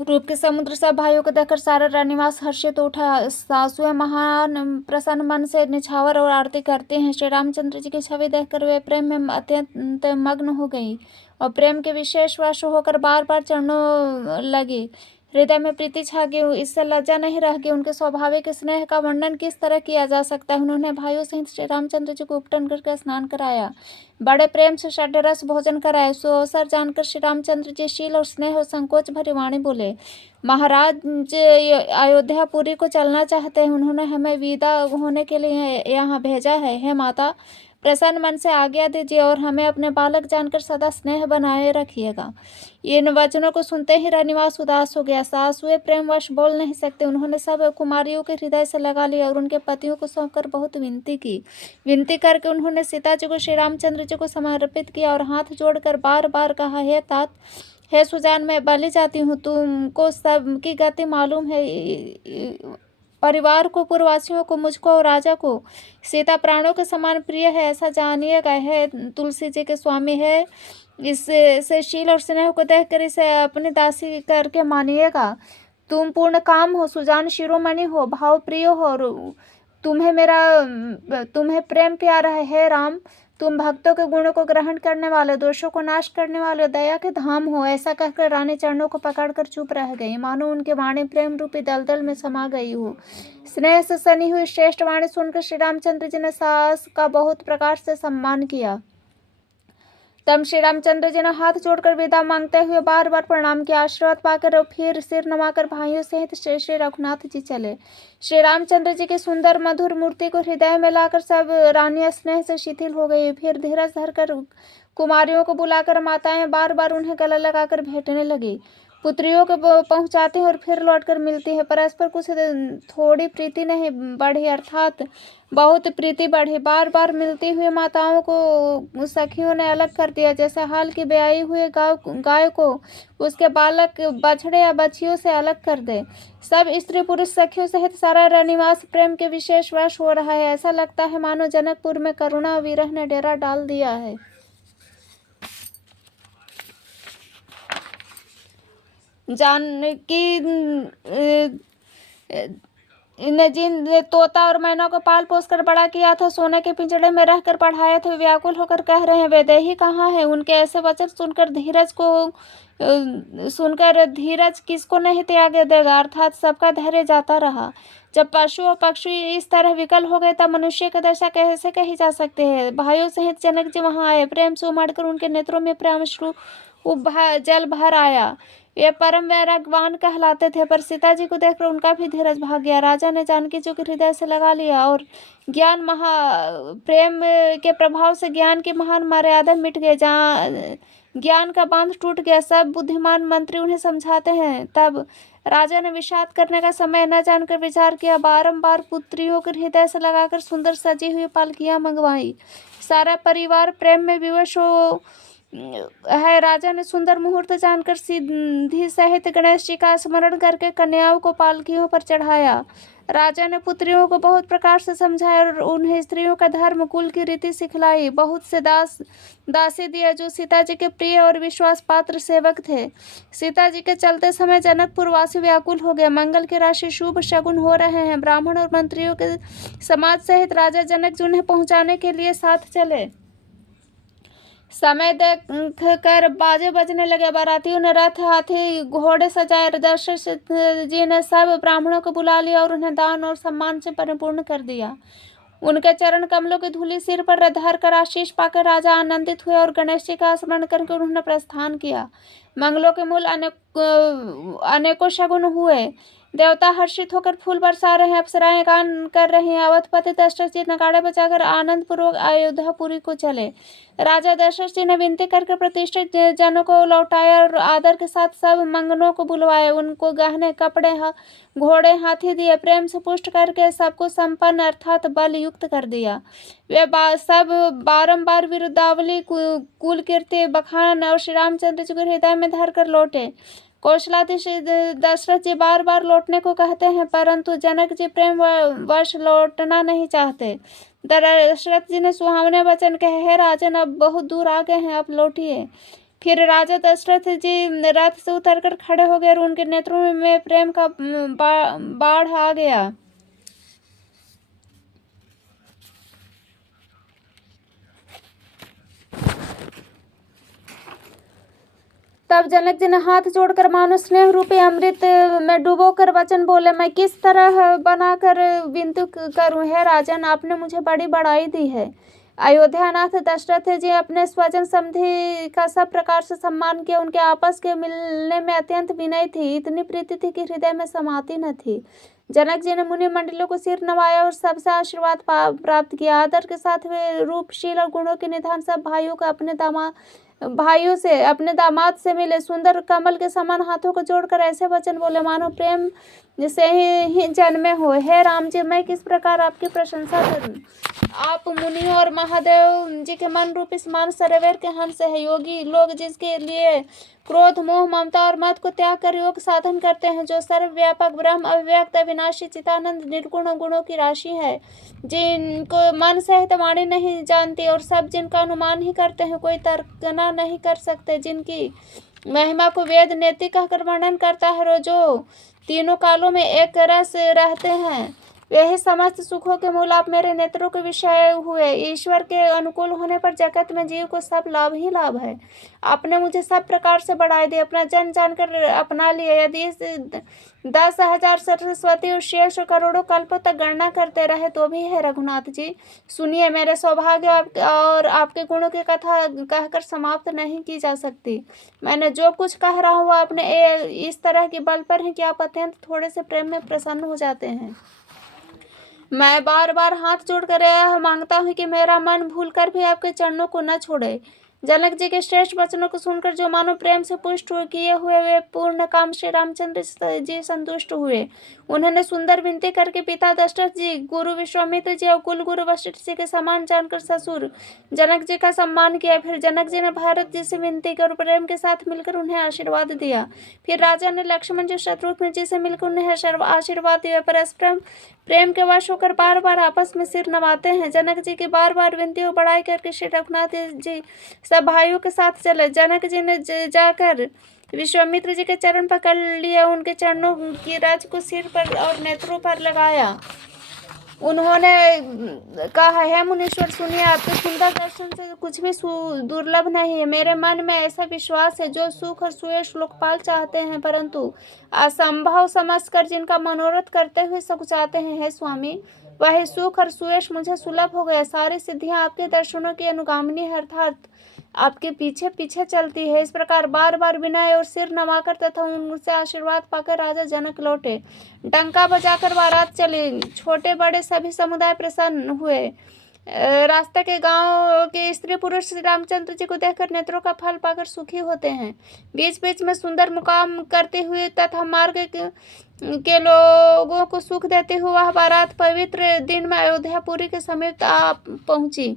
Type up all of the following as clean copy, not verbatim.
रूप के समुद्र सब भाइयों को देखकर सारा रानीवास हर्षित उठा। सासुएं महान प्रसन्न मन से निछावर और आरती करती हैं। श्री रामचंद्र जी की छवि देखकर वे प्रेम में अत्यंत मग्न हो गई और प्रेम के विशेष वश होकर बार बार चरणों लगी। हृदय में प्रीति छा गई, इससे लज्जा नहीं रह गई। उनके स्वाभाविक स्नेह का वर्णन किस तरह किया जा सकता है। उन्होंने भाइयों सहित श्री रामचंद्र जी को उपटन करके स्नान कराया, बड़े प्रेम से षड्रस भोजन कराए। सो अवसर जानकर श्री रामचंद्र जी शील और स्नेह और संकोच भरी वाणी बोले, महाराज अयोध्यापुरी को चलना चाहते हैं। उन्होंने हमें विदा होने के लिए यहाँ भेजा है। हे माता, प्रसन्न मन से आज्ञा दीजिए और हमें अपने बालक जानकर सदा स्नेह बनाए रखिएगा। इन वचनों को सुनते ही रानीवास उदास हो गया। सासुए प्रेमवश बोल नहीं सकते। उन्होंने सब कुमारियों के हृदय से लगा लिया और उनके पतियों को सौंपकर बहुत विनती की। विनती करके उन्होंने सीता जी को श्री रामचंद्र जी को समर्पित किया और हाथ जोड़कर बार बार कहा, हे तात, हे सुजान, मैं बलि जाती हूँ। तुमको सबकी गति मालूम है। परिवार को, पूर्ववासियों को, मुझको और राजा को सीता प्राणों के समान प्रिय है, ऐसा जानिएगा। है तुलसी जी के स्वामी है, इससे शील और स्नेह को देखकर इसे अपनी दासी करके मानिएगा। तुम पूर्ण काम हो, सुजान शिरोमणि हो, भाव प्रिय हो और तुम्हें प्रेम प्यारा है। हे राम, तुम भक्तों के गुणों को ग्रहण करने वाले, दोषों को नाश करने वाले, दया के धाम हो। ऐसा कहकर रानी चरणों को पकड़कर चुप रह गई, मानो उनके वाणी प्रेम रूपी दलदल में समा गई हो। स्नेह से सनी हुई श्रेष्ठ वाणी सुनकर श्री रामचंद्र जी ने सास का बहुत प्रकार से सम्मान किया। तब श्री रामचंद्र जी ने हाथ जोड़कर विदा मांगते हुए बार बार प्रणाम किया। आशीर्वाद पाकर और फिर सिर नवाकर भाइयों सहित श्री श्री रघुनाथ जी चले। श्री रामचंद्र जी की सुंदर मधुर मूर्ति को हृदय में लाकर सब रानियां स्नेह से शिथिल हो गई। फिर धीरज धरकर कुमारियों को बुलाकर माताएं बार बार उन्हें गला लगाकर भेंटने लगी। पुत्रियों को पहुंचाती हैं और फिर लौटकर मिलती है। परस्पर कुछ थोड़ी प्रीति नहीं बढ़ी, अर्थात बहुत प्रीति बढ़ी। बार बार मिलती हुई माताओं को सखियों ने अलग कर दिया, जैसे हाल की ब्याई हुई गाय को उसके बालक बछड़े या बछियों से अलग कर दे। सब स्त्री पुरुष सखियों सहित सारा रानीवास प्रेम के विशेष वश हो रहा है। ऐसा लगता है मानो जनकपुर में करुणा विरह ने डेरा डाल दिया है। जानकी ने जिन तोता और मैनों को पाल पोस कर बड़ा किया था, सोने के पिंजड़े में रहकर पढ़ाए थे, व्याकुल होकर कह रहे हैं, वैदेही कहाँ है। उनके ऐसे वचन सुनकर धीरज किसको नहीं त्याग देगा, अर्थात सबका धैर्य जाता रहा। जब पशु और पक्षी इस तरह विकल हो गए तब मनुष्य की दशा कैसे कही जा सकती है। भाइयों सहित जनक जी वहां आए। प्रेम से उमड़कर उनके नेत्रों में प्रेमाश्रु जल भर आया। ये परम वैरागवान कहलाते थे, पर सीता जी को देखकर उनका भी धीरज भाग गया। राजा ने जानकी जी को हृदय से लगा लिया और प्रेम के प्रभाव से ज्ञान की महान मर्यादा मिट गई। जहाँ ज्ञान का बांध टूट गया, सब बुद्धिमान मंत्री उन्हें समझाते हैं। तब राजा ने विषाद करने का समय न जानकर विचार किया। बारंबार पुत्रियों के हृदय से लगाकर सुंदर सजी हुई पालकियां मंगवाई। सारा परिवार प्रेम में विवश हो है। राजा ने सुंदर मुहूर्त जानकर सिद्धि सहित गणेश जी का स्मरण करके कन्याओं को पालकियों पर चढ़ाया। राजा ने पुत्रियों को बहुत प्रकार से समझाया और उन्हें स्त्रियों का धर्म, कुल की रीति सिखलाई। बहुत से दासी दिए जो सीता जी के प्रिय और विश्वास पात्र सेवक थे। सीता जी के चलते समय जनकपुर वासी व्याकुल हो गए। मंगल की राशि, शुभ शगुन हो रहे हैं। ब्राह्मण और मंत्रियों के समाज सहित राजा जनक जी उन्हें पहुंचाने के लिए साथ चले। समय देख कर बाजे बजने लगे। बारातियों ने रथ, हाथी, घोड़े सजाए। दशरथ जी ने सब ब्राह्मणों को बुला लिया और उन्हें दान और सम्मान से परिपूर्ण कर दिया। उनके चरण कमलों की धूलि सिर पर धर कर आशीष पाकर राजा आनंदित हुए और गणेश जी का स्मरण करके उन्होंने प्रस्थान किया। मंगलों के मूल अनेकों शगुन हुए। देवता हर्षित होकर फूल बरसा रहे हैं, अप्सराएं गान कर रही हैं। अवधपति दशरथ जी नगाड़े बजाकर आनंद पूर्वक अयोध्यापुरी को चले। राजा दशरथ जी ने विनती करके प्रतिष्ठित जनों को लौटाया और आदर के साथ सब मंगनों को बुलवाए। उनको गहने, कपड़े, घोड़े, हाथी दिए। प्रेम से पुष्ट करके सबको संपन्न अर्थात बल युक्त कर दिया। वे सब बारंबार विरुद्धावली, कुल कीर्ति, बखान और श्री रामचंद्र जी को हृदय में धर कर लौटे। कौशलाधीश दशरथ जी बार बार लौटने को कहते हैं, परंतु जनक जी प्रेम वश लौटना नहीं चाहते। दशरथ जी ने सुहावने वचन कहे, हे राजन, अब बहुत दूर आ गए हैं, अब लौटिए। फिर राजा दशरथ जी रथ से उतरकर खड़े हो गए और उनके नेत्रों में प्रेम का बाढ़ आ गया। तब जनक जी ने हाथ जोड़कर मानो स्नेह रूपी अमृत में डुबोकर वचन बोले, मैं किस तरह बनाकर विनती करूं। हे राजन, आपने मुझे बड़ी बड़ाई दी है। अयोध्यानाथ दशरथ जी अपने स्वजन समधि का सब प्रकार से सम्मान किया। उनके आपस के मिलने में अत्यंत विनय थी, इतनी प्रीति थी कि हृदय में समाती न थी। जनक जी ने मुनि मंडलों को सिर नवाया और सबसे आशीर्वाद प्राप्त किया। आदर के साथ वे रूपशील और गुणों के निधान सब भाइयों से अपने दामाद से मिले। सुंदर कमल के समान हाथों को जोड़कर ऐसे वचन बोले मानो प्रेम से ही जन्मे हो। हे राम जी, मैं किस प्रकार आपकी प्रशंसा करूं। आप मुनियों और महादेव जी के मन रूपी समान सरोवर के हंस है। योगी लोग जिसके लिए क्रोध मोह ममता और मत को त्याग कर योग साधन करते हैं, जो सर्वव्यापक ब्रह्म अव्यक्त अविनाशी चितानंद निर्गुण गुणों की राशि है, जिनको मन सहित वाणी नहीं जानती और सब जिनका अनुमान ही करते हैं, कोई तर्कना नहीं कर सकते, जिनकी महिमा को वेद नेति कहकर वर्णन करता है और जो तीनों कालों में एक रस रहते हैं, यही समस्त सुखों के मूल आप मेरे नेत्रों के विषय हुए। ईश्वर के अनुकूल होने पर जगत में जीव को सब लाभ ही लाभ है। आपने मुझे सब प्रकार से बढ़ाई दी, अपना जन जानकर अपना लिया। यदि 10,000 सरस्वती और शेष करोड़ों कल्पों तक गणना करते रहे तो भी है रघुनाथ जी, सुनिए, मेरे सौभाग्य और आपके गुणों की कथा कहकर समाप्त नहीं की जा सकती। मैंने जो कुछ कह रहा हूँ आपने इस तरह की बल पर है कि आप अत्यंत थोड़े से प्रेम में प्रसन्न हो जाते हैं। मैं बार बार हाथ जोड़कर यह मांगता हूँ कि मेरा मन भूलकर भी आपके चरणों को न छोड़े। जनक जी के श्रेष्ठ वचनों को सुनकर जो मानो प्रेम से पुष्ट किए हुए वे पूर्ण काम श्री रामचंद्र जी संतुष्ट हुए। उन्होंने सुंदर विनती करके पिता दशरथ जी, गुरु विश्वामित्र जी और कुल गुरु वशिष्ठ जी के समान जानकर ससुर जनक जी का सम्मान किया। फिर जनक जी ने भरत जी से विनती कर प्रेम के साथ मिलकर उन्हें आशीर्वाद दिया। फिर राजा ने लक्ष्मण जी शत्रुघ्न जी से मिलकर उन्हें आशीर्वाद दिया। परस्पर प्रेम के वश होकर बार बार आपस में सिर नवाते हैं। जनक जी की बार बार विनती और बड़ाई करके श्री रघुनाथ जी सब भाइयों के साथ चले। जनक जी ने जाकर विश्वामित्र जी के चरण पकड़ लिया, उनके चरणों की रज को सिर पर और नेत्रों पर लगाया। उन्होंने कहा, हे मुनीश्वर सुनिए, आपके सुंदर दर्शन से कुछ भी दुर्लभ नहीं है। मेरे मन में ऐसा विश्वास है, जो सुख और सुयश लोकपाल चाहते हैं परंतु असंभव समझकर जिनका मनोरथ करते हुए सकुचाते हैं, हे स्वामी, वही सुख और सुयश मुझे सुलभ हो गया। सारी सिद्धियां आपके दर्शनों की अनुगामिनी है, अर्थात आपके पीछे पीछे चलती है। इस प्रकार बार बार विनय और सिर नवाकर तथा उनसे आशीर्वाद पाकर राजा जनक लौटे। डंका बजाकर बारात चली। छोटे बड़े सभी समुदाय प्रसन्न हुए। रास्ते के गांव के स्त्री पुरुष श्री रामचंद्र जी को देखकर नेत्रों का फल पाकर सुखी होते हैं। बीच बीच में सुंदर मुकाम करते हुए तथा मार्ग के लोगों को सुख देते हुए वह बारात पवित्र दिन में अयोध्यापुरी के समीप आ पहुंची।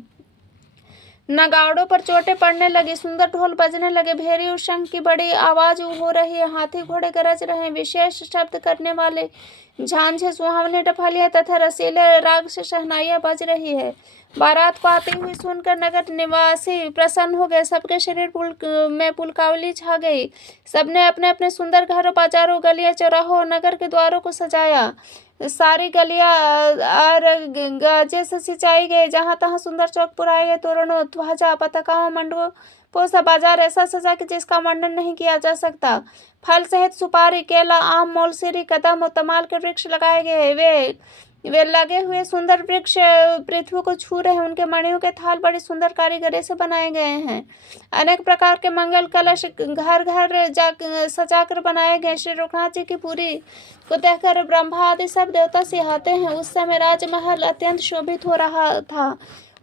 नगाड़ों पर चोटें पड़ने लगी, सुंदर ढोल बजने लगे, भेरी और शंख की बड़ी आवाज हो रही है, हाथी घोड़े गरज रहे हैं, विशेष शब्द करने वाले झांझे सुहावने डफलियां तथा रसीले राग से शहनाइयां बज रही है। बारात को आती हुई सुनकर नगर निवासी प्रसन्न हो गए। सबके शरीर में पुलकावली छा गई। सबने अपने अपने सुंदर घरों, बाजारों, गलियां, चौराहों और नगर के द्वारों को सजाया। सारी गलियां और गाजे से सिंचाई गई। जहां तहां सुंदर चौक पुराए गए। तोरणों, ध्वजा, पताकाओं, मंडपों सा बाजार ऐसा सजा कि जिसका वर्णन नहीं किया जा सकता। फल सहित सुपारी, केला, आम, मौलसीरी, कदम और तमाल के वृक्ष लगाए गए। वे लगे हुए सुंदर वृक्ष पृथ्वी को छू रहे हैं। उनके मणियों के थाल बड़ी सुंदर कारीगरी से बनाए गए हैं। अनेक प्रकार के मंगल कलश घर घर सजाकर बनाए गए। श्री रघुनाथ जी की पुरी को देखकर ब्रह्मा आदि सब देवता सिहाते हैं। उस समय राजमहल अत्यंत शोभित हो रहा था।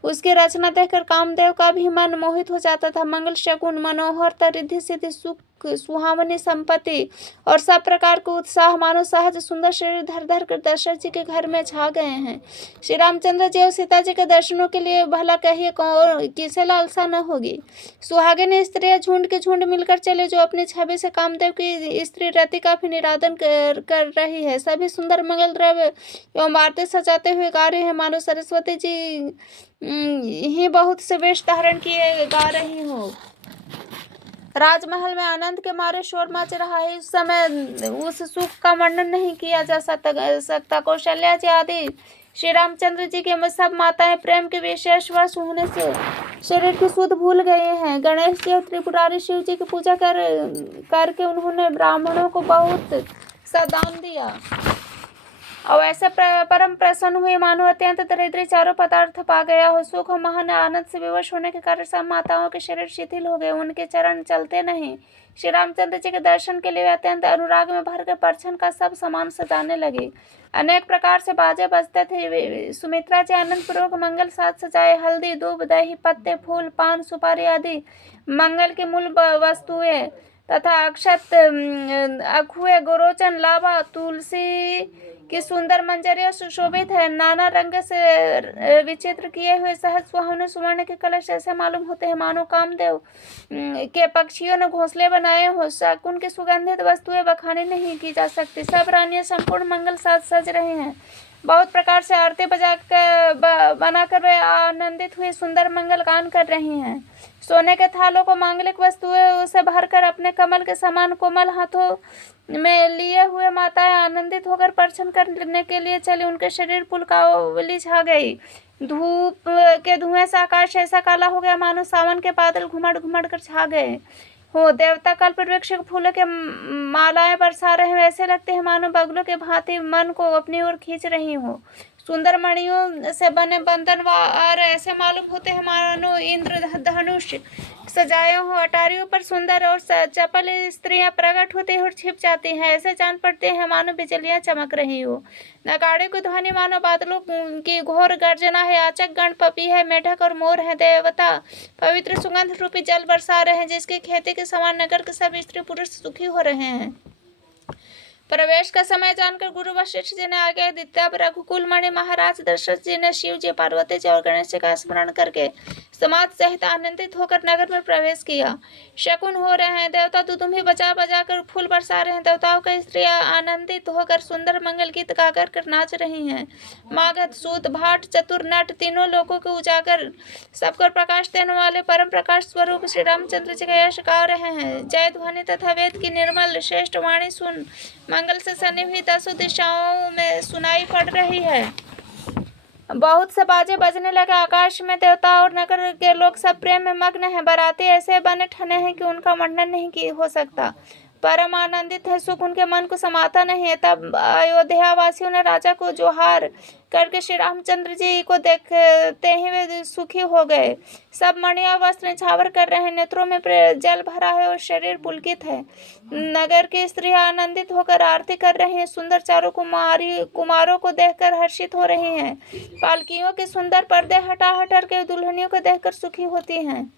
उसकी रचना देखकर कामदेव का भी मन मोहित हो जाता था। मंगल शकुन, मनोहरता, रिद्धि सिद्धि, सुख, सुहावनी संपत्ति और सब प्रकार का उत्साह मानो सहज सुंदर शरीर धर धर कर दशरथ जी के घर में छा गए हैं। श्री रामचंद्र जी और सीता जी के दर्शनों के लिए भला कहिए कौन किसे लालसा न होगी। सुहागिन स्त्रियां झुंड के झुंड मिलकर चले, जो अपनी छवि से कामदेव की स्त्री रति का भी निरादन कर रही है। सभी सुंदर मंगल द्रव्य एवं आरती सजाते हुए गा रहे हैं, मानो सरस्वती जी ही बहुत से वेश धारण किए गा रही हो। राजमहल में आनंद के मारे शोर मच रहा है। इस समय उस सुख का वर्णन नहीं किया जा सकता। कौशल्या जी आदि श्री रामचंद्र जी के सब माताएं प्रेम के विशेष वश होने से शरीर की सुध भूल गए हैं। गणेश जी और त्रिपुरारी शिव जी की पूजा करके उन्होंने ब्राह्मणों को बहुत सा दान दिया और ऐसे परम प्रसन्न हुए मानो अत्यंत दरिद्री चारों पदार्थ पा गया हो। सुख और महान आनंद से विवश होने के कारण सब माताओं के शरीर शिथिल हो गए, उनके चरण चलते नहीं। श्री रामचंद्र जी के दर्शन के लिए अत्यंत अनुराग में भरकर परछन का सब सामान सजाने लगे। अनेक प्रकार से बाजे बजते थे। सुमित्रा जी आनंद पूर्वक मंगल साज सजाए। हल्दी, दूब, दही, पत्ते, फूल, पान, सुपारी आदि मंगल की मूल वस्तुएं तथा अक्षत, अखुए, गोरोचन, लावा, तुलसी की सुंदर मंजरियां सुशोभित है। नाना रंग से विचित्र किए हुए सहज सुहावने सुवर्ण के कलश ऐसे मालूम होते हैं मानो कामदेव के पक्षियों ने घोंसले बनाए हो। शकुन की सुगंधित वस्तुएं बखानी नहीं की जा सकती। सब रानियां संपूर्ण मंगल साज सज रहे हैं। बहुत प्रकार से आरती बनाकर वे आनंदित हुए सुंदर मंगल गान कर रही हैं। सोने के थालों को मांगलिक वस्तुएं से भरकर अपने कमल के समान कोमल हाथों में लिए हुए माताएं आनंदित होकर परछन करने के लिए चली। उनके शरीर पुलकावली छा गई। धूप के धुएं से आकाश ऐसा काला हो गया मानो सावन के बादल घुमड़ घुमड़ कर छा गए हो। देवता कल्प वृक्ष के फूलों के मालाएं बरसा रहे हैं, ऐसे लगते हैं मानो बगलों के भांति मन को अपनी ओर खींच रही हो। सुंदर मणियों से बने बंधन वार ऐसे मालूम होते हैं मानो इंद्र धनुष सजाए हो। अटारियों पर सुंदर और चपल स्त्रियां प्रकट होती और छिप जाती हैं, ऐसे जान पड़ते हैं मानो बिजलियां चमक रही हो। नगाड़े की ध्वनि मानो बादलों की घोर गर्जना है। याचक गण, पपी है, मेढक और मोर है। देवता पवित्र सुगंध रूपी जल बरसा रहे हैं, जिसकी खेती के समान नगर के सब स्त्री पुरुष सुखी हो रहे हैं। प्रवेश का समय जानकर गुरु वशिष्ठ जी ने आगे दित्या रघुकुल मणि महाराज दशरथ जी ने शिव जी, पार्वती जी और गणेश जी का स्मरण करके समाज सहित आनंदित होकर नगर में प्रवेश किया। शकुन हो रहे हैं, देवता दुदुम्भी बजा बजा कर फूल बरसा रहे हैं। देवताओं की स्त्रियां आनंदित होकर सुंदर मंगल गीत गाकर कर नाच रही हैं। मागध, सूत, भाट, चतुर, नट तीनों लोगों को उजागर सबको प्रकाश देने वाले परम प्रकाश स्वरूप श्री रामचंद्र जी का यश गा रहे हैं। जय ध्वनि तथा वेद की निर्मल श्रेष्ठ वाणी सुन मंगल से सनी हुई दसों दिशाओं में सुनाई पड़ रही है। बहुत से बाजे बजने लगे। आकाश में देवता और नगर के लोग सब प्रेम में मग्न हैं। बाराती ऐसे बने ठने हैं कि उनका वर्णन नहीं हो सकता। परम आनंदित है, सुख उनके मन को समाता नहीं है। तब अयोध्या वासियों ने राजा को जोहार करके श्री रामचंद्र जी को देखते ही वे सुखी हो गए। सब मणि और वस्त्र निछावर कर रहे हैं, नेत्रों में जल भरा है और शरीर पुलकित है। नगर की स्त्रियां आनंदित होकर आरती कर रही हैं। सुंदर चारों कुमारों को देखकर हर्षित हो रही हैं। पालकियों के सुंदर पर्दे हटा के दुल्हनियों को देखकर सुखी होती हैं।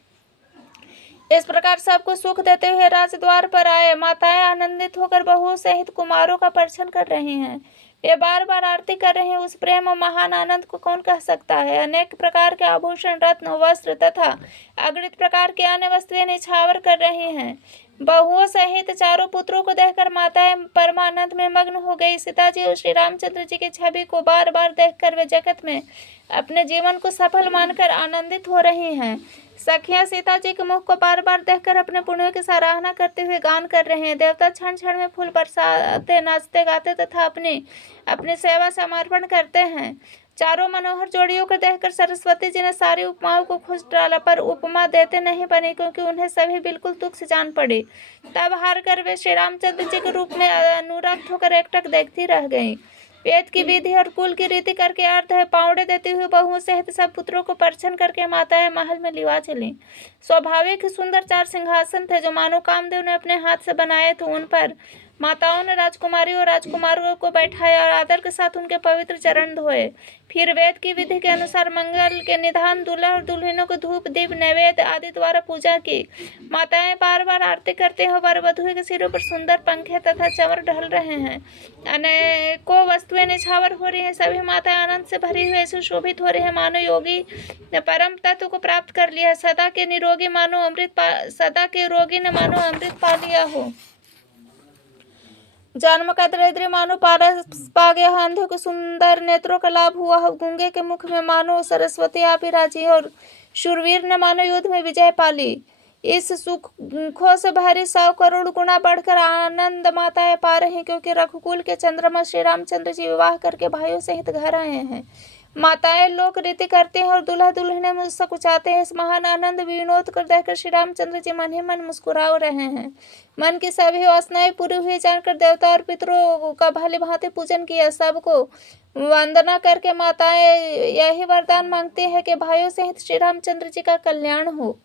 इस प्रकार सबको सुख देते हुए राजद्वार पर आए। माताएं आनंदित होकर बहुओं सहित कुमारों का परछन कर रही हैं। वे बार बार आरती कर रहे हैं। उस प्रेम और महान आनंद को कौन कह सकता है। अनेक प्रकार के आभूषण, रत्न, वस्त्र तथा अगणित प्रकार की अन्य वस्तुएं निछावर कर रही हैं। बहुओं सहित चारों पुत्रों को देखकर माताएं परमानंद में मग्न हो गई। सीता जी और श्री रामचंद्र जी की छवि को बार बार देखकर वे जगत में अपने जीवन को सफल मानकर आनंदित हो रही हैं। सखियां सीता जी के मुख को बार बार देखकर अपने पुण्यों की सराहना करते हुए गान कर रहे हैं। देवता क्षण क्षण में फूल बरसाते, नाचते गाते तथा अपनी सेवा समर्पण करते हैं। चारों मनोहर जोड़ियों को देखकर सरस्वती जी ने सारी उपमाओं को खोज डाला, पर उपमा देते नहीं बनी, क्योंकि उन्हें सभी बिल्कुल तुच्छ जान पड़ी। तब हार कर वे श्री रामचंद्र जी के रूप में अनुरक्त होकर एकटक देखती रह गईं। वेद की विधि और कुल की रीति करके अर्थ है पावड़े देते हुए बहुओं सहित सब पुत्रों को परछन करके माताएं महल में लिवा चली। स्वाभाविक सुंदर 4 सिंहासन थे जो मानो कामदेव ने अपने हाथ से बनाए थे। उन पर माताओं ने राजकुमारी और राजकुमारों को बैठाया और आदर के साथ उनके पवित्र चरण धोए। फिर वेद की विधि के अनुसार मंगल के निधान दूल्हा और दुल्हनों को धूप, दीप, नैवेद्य आदि द्वारा पूजा की। माताएं बार बार आरती करते हैं। वर वधु के सिरों पर सुंदर पंखे तथा चंवर ढल रहे हैं। अनेकों वस्तुएं निछावर हो रही हैं। सभी माताएं आनंद से भरी हुई सुशोभित हो रही है मानो योगी ने परम तत्व को प्राप्त कर लिया। सदा के रोगी ने मानो अमृत पा लिया हो। जन्म का दरिद्र मानो पारस पा गया हो। अंधों के सुंदर नेत्रों का लाभ हुआ हो। गूंगे के मुख में मानो सरस्वती आ विराजी और शूरवीर ने मानो युद्ध में विजय पा ली। इस सुखों से भरी 100 करोड़ गुना बढ़कर आनंद माताएं पा रही हैं, क्योंकि रघुकुल के चंद्रमा श्री रामचंद्र जी विवाह करके भाइयों सहित घर आए हैं। माताएं लोक रीति करते हैं और दूल्हा दुल्हने मुस्कुराते हैं। इस महान आनंद विनोद कर देखकर श्री रामचंद्र जी मन ही मन मुस्कुरा रहे हैं। मन की सभी वासनाएं पूरी हुई जानकर देवता और पितरों का भली भांति पूजन किया। सबको वंदना करके माताएं यही वरदान मांगती है कि भाइयों सहित श्री रामचंद्र जी का कल्याण हो।